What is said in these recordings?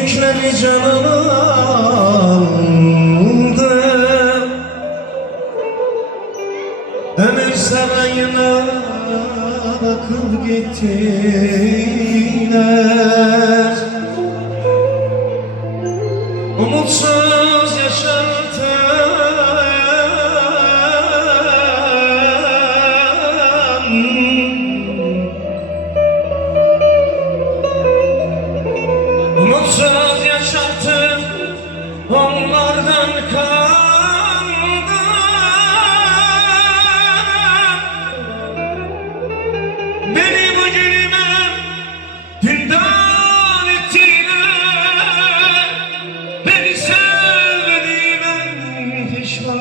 sevdikleri canını aldı. Ömür sarayına bakıp gittiler. Umutsuz yaşarken umutsuz yaşarken onlardan kandım. Beni bu günüme dindar ettiler. Beni sevdiğime pişman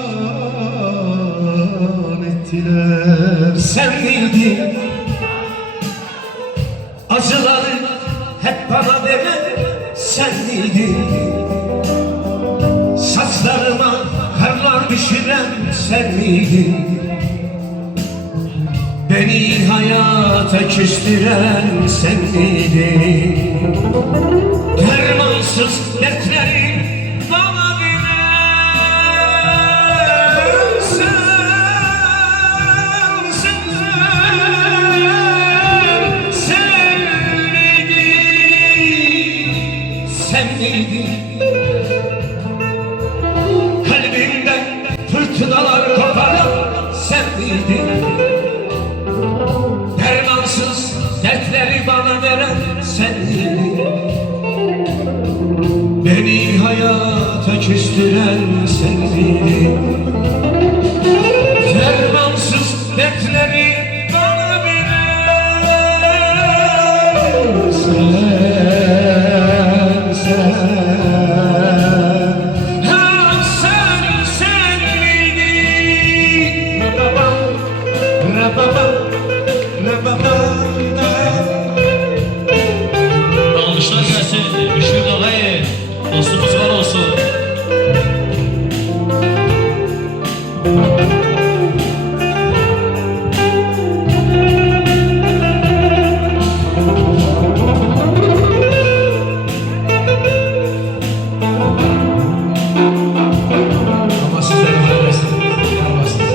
ettiler. Sen miydin acıları hep bana veren? Sen miydin saçlarıma karlar düşüren? Sen miydin beni hayata küstüren? Sen miydin dermansız dertlerim bana veren? Sen miydin kalbimden fırtınalar koparan? Sen miydin dermansız dertleri bana veren? Sen miydin beni hayata küstüren? Sen miydin dermansız dertleri bana veren? Almışlar gelsin, Müşfik ağayı, dostumuz var olsun. Ama sizlerin hayresi kalmasınız.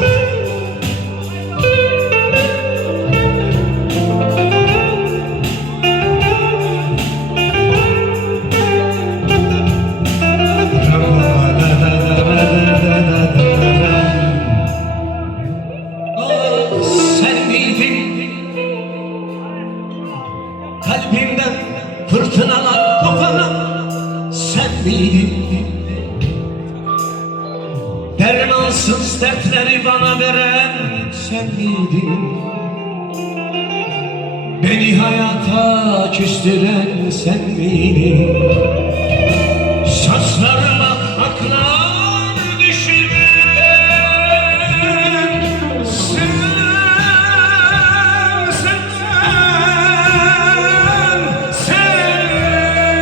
Sen miydin kalbimden fırtınalar koparan? Sen miydin dermansız dertleri bana veren? Sen miydin beni hayata küstüren? Sen miydin saçlarıma aklar düşüren? Sen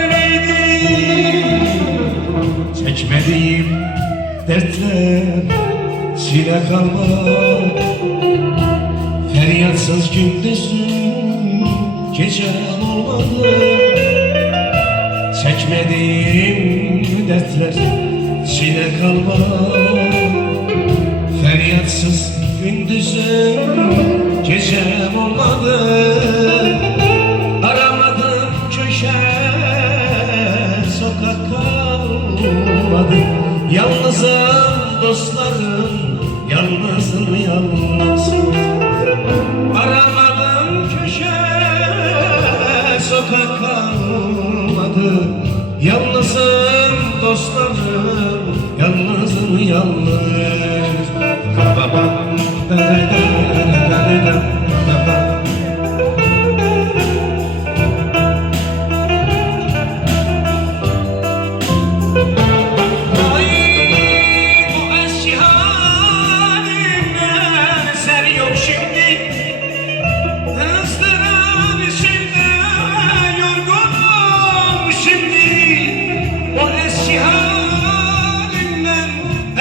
miydin çekmediğim dertler çile kalmaz? Feryatsız gündüzüm gecem olmadı. Çekmediğim dertler çile kalmaz. Feryatsız gündüzüm gecem olmadı. Aramadım köşe sokak kalmadı. Yalnızım dostlarım, yalnızım yalnız. Aramadım köşe sokak kalmadı. Yalnızım dostlarım, yalnızım yalnız. Babam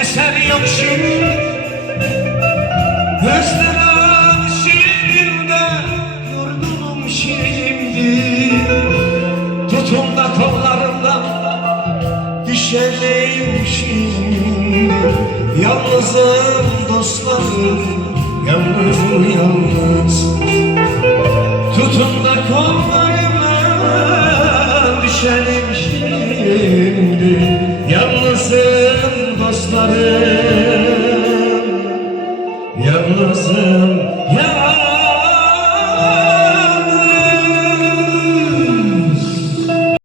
eser yok şimdi. Özlerim şiirinde yorgunum şimdi. Tutun da kollarımdan Yalnızım dostlarım, yalnızım yalnız. Tutun da kollarımdan düşelim şimdi. Yalnızım dostlarım, yalnızım